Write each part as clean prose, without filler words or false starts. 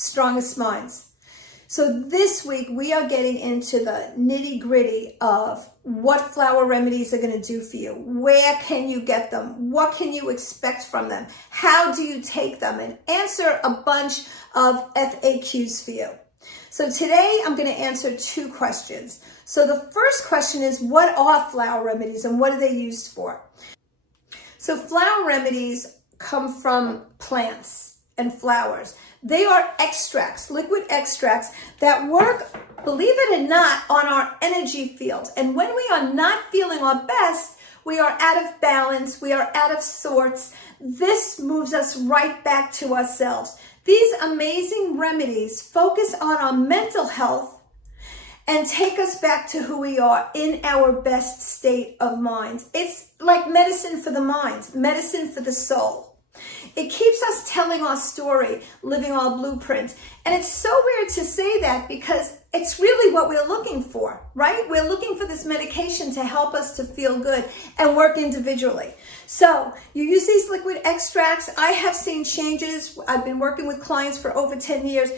Strongest Minds. So this week we are getting into the nitty-gritty of what flower remedies are going to do for you. Where can you get them? What can you expect from them? How do you take them? And answer a bunch of FAQs for you. So today I'm going to answer two questions. So the first question is, what are flower remedies and what are they used for? So flower remedies come from plants and flowers. They are extracts, liquid extracts that work, believe it or not, on our energy field. And when we are not feeling our best, we are out of balance, we are out of sorts. This moves us right back to ourselves. These amazing remedies focus on our mental health and take us back to who we are in our best state of mind. It's like medicine for the mind, medicine for the soul. It keeps us telling our story, living our blueprint. And it's so weird to say that because it's really what we're looking for, right? We're looking for this medication to help us to feel good and work individually. So you use these liquid extracts. I have seen changes. I've been working with clients for over 10 years.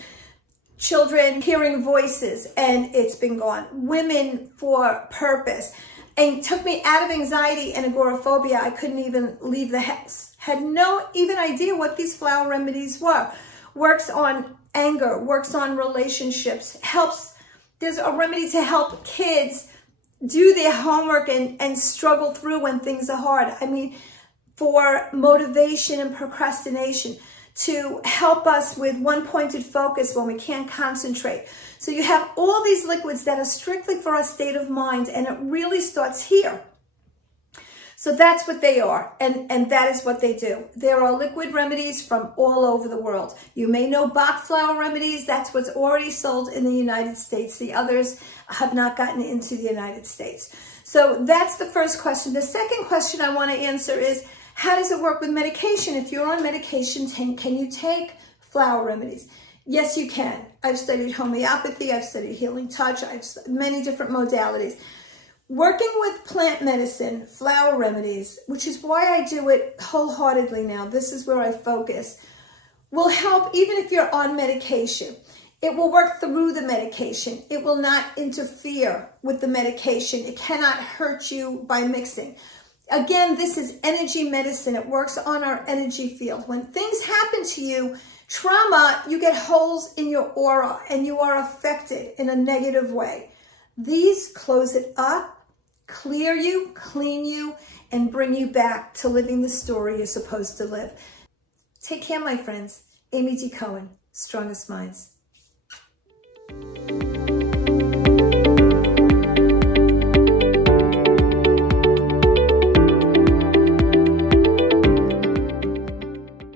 Children hearing voices and it's been gone. Women for purpose. And took me out of anxiety and agoraphobia. I couldn't even leave the house. Had no even idea what these flower remedies were. Works on anger, works on relationships, helps. There's a remedy to help kids do their homework and struggle through when things are hard. I mean, for motivation and procrastination, to help us with one-pointed focus when we can't concentrate. So you have all these liquids that are strictly for our state of mind, and it really starts here. So that's what they are, and that is what they do. There are liquid remedies from all over the world. You may know Bach flower remedies. That's what's already sold in the United States. The others have not gotten into the United States. So that's the first question. The second question I want to answer is, how does it work with medication? If you're on medication, can you take flower remedies? Yes, you can. I've studied homeopathy. I've studied healing touch. I've many different modalities. Working with plant medicine, flower remedies, which is why I do it wholeheartedly now, this is where I focus, will help even if you're on medication. It will work through the medication. It will not interfere with the medication. It cannot hurt you by mixing. Again, this is energy medicine. It works on our energy field. When things happen to you, trauma, you get holes in your aura and you are affected in a negative way. These close it up, clear you, clean you, and bring you back to living the story you're supposed to live. Take care, my friends. Amy D. Cohen, Strongest Minds.